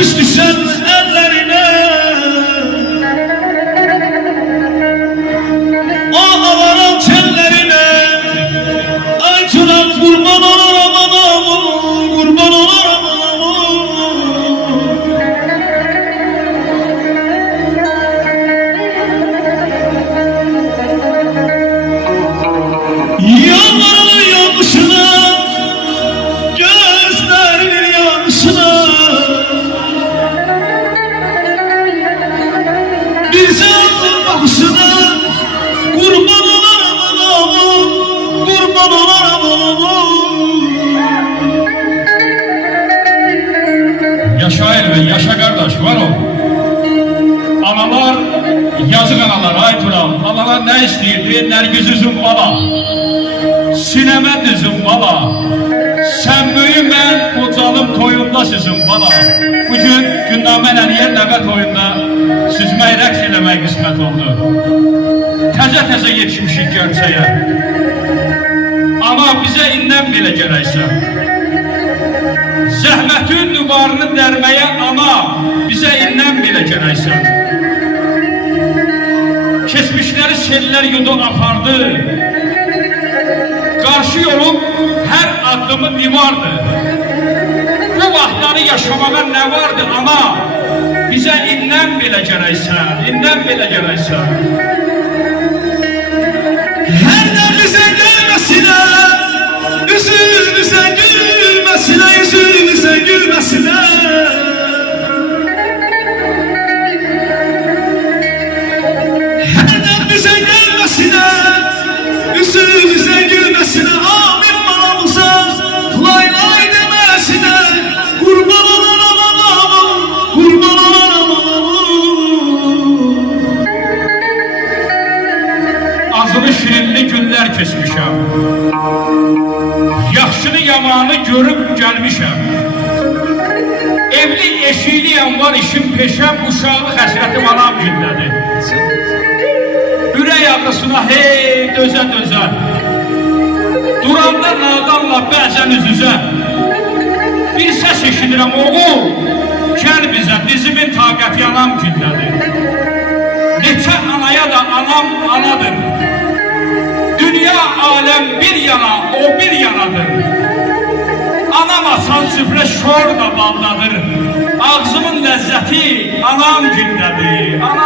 Kuş düşen Analar, yazık analar, ay Tural. Analar ne istəyirdi? Nərgiz üzüm bala. Sinəmə dizim bala. Sən böyü mən, qocalım toyunda sizin bala. Bugün gündamə nəniyə nəvə toyunda sizmək rəqs eləmək qismət oldu. Təzə-təzə yetişmişik gerçəyə. Ama bizə indən belə gərəksən. Zəhmətin nübarını dərməyə ana bizə indən belə gərəksən. Sellər yudu apardı. Qarşı yolun hər addımı divardı. Bu vaxtları yaşamağa nə vardı ana? Bizə indən belə gərəksən, indən belə gərəksən. Keçmişəm. Yaxşını yamanı görüb gəlmişəm. Evli eşiyliyəm var işim peşəm, uşaqlıq həsrətim anam gündədir. Ürək ağrısına hey dözə dözə. Duranda nadanla bəzən üz-üzə. Bir səs eşidirəm oğul, gəl bizə dizimin taqəti anam gündədir. Yana, o bir yanadır. Anam asan süfrə şor da baldadır. Ağzımın ləzzəti anam gündədir, anam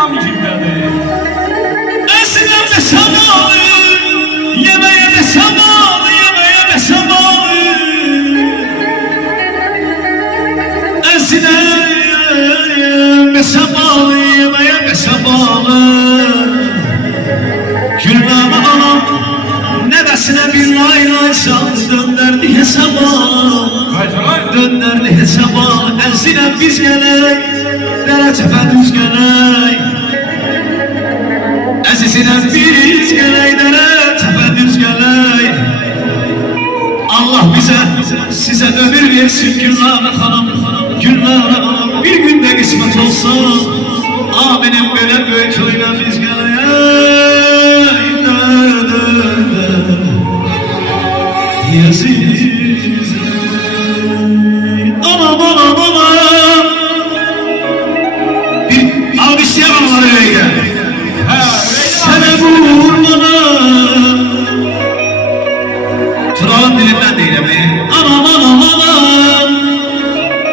Hayır, Dönderdi hesaba, esinem biz gelek, dere tepe düz gelek. Əzizine biz gələk dərə, təpədüz gələk Allah bizə, sizə ömür versin Gülnara xanım Gülnara xanım bir gündə qismət olsun Aminim belə böyük toyuna biz gələk Dö, dö, dö. Yazız Anam anam anam Bir alkış yapalım oraya gel Sana vurmana Turağın dilinden değil mi? Anam anam anam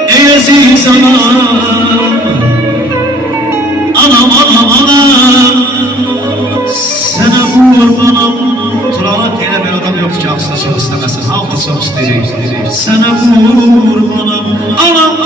Ey aziz Cansı sağ istəməsən, hamı sağ istəyir. Sənə qurbanam, anam